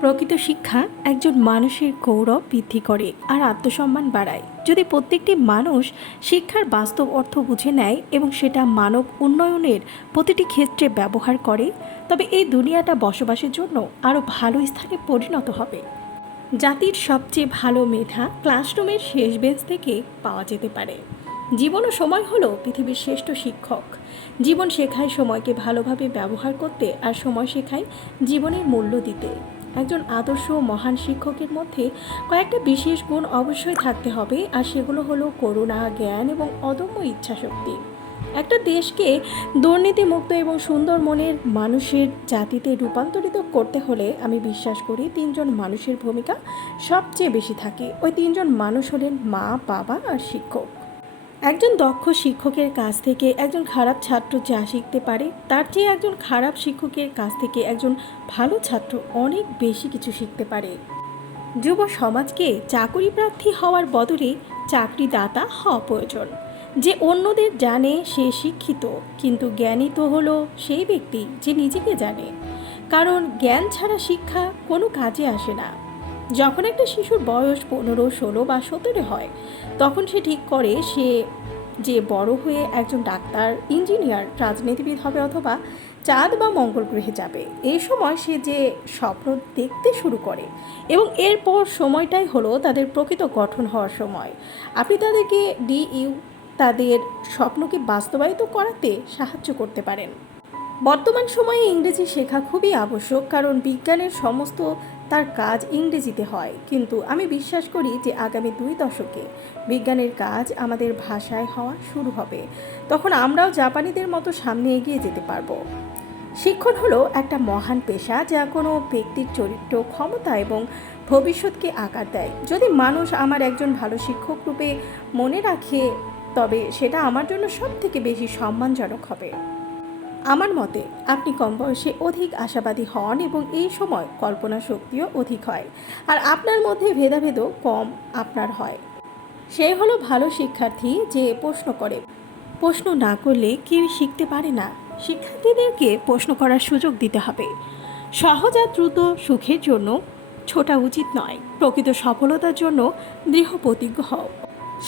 প্রকৃত শিক্ষা একজন মানুষের গৌরব বৃদ্ধি করে আর আত্মসম্মান বাড়ায়। যদি প্রত্যেকটি মানুষ শিক্ষার বাস্তব অর্থ বুঝে নেয় এবং সেটা মানব উন্নয়নের প্রতিটি ক্ষেত্রে ব্যবহার করে, তবে এই দুনিয়াটা বসবাসের জন্য আরও ভালো স্থানে পরিণত হবে। জাতির সবচেয়ে ভালো মেধা ক্লাসরুমের শেষ বেঞ্চ থেকে পাওয়া যেতে পারে। জীবন ও সময় হলো পৃথিবীর শ্রেষ্ঠ শিক্ষক। জীবন শেখায় সময়কে ভালোভাবে ব্যবহার করতে আর সময় শেখায় জীবনের মূল্য দিতে। একজন আদর্শ মহান শিক্ষকের মধ্যে কয়েকটা বিশেষ গুণ অবশ্যই থাকতে হবে, আর সেগুলো হলো করুণা, জ্ঞান এবং অদম্য ইচ্ছাশক্তি। একটা দেশকে দুর্নীতিমুক্ত এবং সুন্দর মনের মানুষের জাতিতে রূপান্তরিত করতে হলে আমি বিশ্বাস করি তিনজন মানুষের ভূমিকা সবচেয়ে বেশি থাকে। ওই তিনজন মানুষ হলেন মা, বাবা আর শিক্ষক। একজন দক্ষ শিক্ষকের কাছ থেকে একজন খারাপ ছাত্র যা শিখতে পারে, তার চেয়ে একজন খারাপ শিক্ষকের কাছ থেকে একজন ভালো ছাত্র অনেক বেশি কিছু শিখতে পারে। যুব সমাজকে চাকরি প্রার্থী হওয়ার বদলে চাকরিদাতা হওয়া প্রয়োজন। যে অন্যদের জানে সে শিক্ষিত, কিন্তু জ্ঞানী তো হলো সেই ব্যক্তি যে নিজেকে জানে। কারণ জ্ঞান ছাড়া শিক্ষা কোনো কাজে আসে না। যখন একটা শিশুর বয়স পনেরো, ষোলো বা সতেরো হয়, তখন সে ঠিক করে সে যে বড় হয়ে একজন ডাক্তার, ইঞ্জিনিয়ার, রাজনীতিবিদ হবে অথবা চাঁদ বা মঙ্গল গ্রহে যাবে, এই সময় সে যে স্বপ্ন দেখতে শুরু করে এবং এরপর সময়টাই হলো তাদের প্রকৃত গঠন হওয়ার সময়। আপনি তাদেরকে ডিইউ তাদের স্বপ্নকে বাস্তবায়িত করাতে সাহায্য করতে পারেন। বর্তমান সময়ে ইংরেজি শেখা খুবই আবশ্যক, কারণ বিজ্ঞানের সমস্ত তার কাজ ইংরেজিতে হয়। কিন্তু আমি বিশ্বাস করি যে আগামী দুই দশকে বিজ্ঞানের কাজ আমাদের ভাষায় হওয়া শুরু হবে। তখন আমরাও জাপানিদের মতো সামনে এগিয়ে যেতে পারব। শিক্ষণ হলো একটা মহান পেশা যা কোনো ব্যক্তির চরিত্র, ক্ষমতা এবং ভবিষ্যৎকে আকার দেয়। যদি মানুষ আমার একজন ভালো শিক্ষক রূপে মনে রাখে, তবে সেটা আমার জন্য সব থেকে বেশি সম্মানজনক হবে। আমার মতে, আপনি কম বয়সে অধিক আশাবাদী হন এবং এই সময় কল্পনা শক্তিও অধিক হয়। আর আপনার মধ্যে ভেদাভেদও কম আপনার হয়। সে হলো ভালো শিক্ষার্থী যে প্রশ্ন করে। প্রশ্ন না করলে কেউ শিখতে পারে না। শিক্ষার্থীদেরকে প্রশ্ন করার সুযোগ দিতে হবে। সহজ আর দ্রুত সুখের জন্য ছোটা উচিত নয়। প্রকৃত সফলতার জন্য দৃঢ় প্রতিজ্ঞ হও।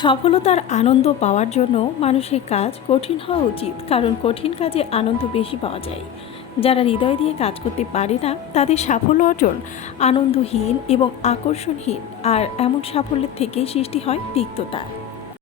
সফলতার আনন্দ পাওয়ার জন্য মানুষের কাজ কঠিন হওয়া উচিত, কারণ কঠিন কাজে আনন্দ বেশি পাওয়া যায়। যারা হৃদয় দিয়ে কাজ করতে পারে না, তাদের সাফল্য অর্জন আনন্দহীন এবং আকর্ষণহীন, আর এমন সাফল্যের থেকেই সৃষ্টি হয় তিক্ততা।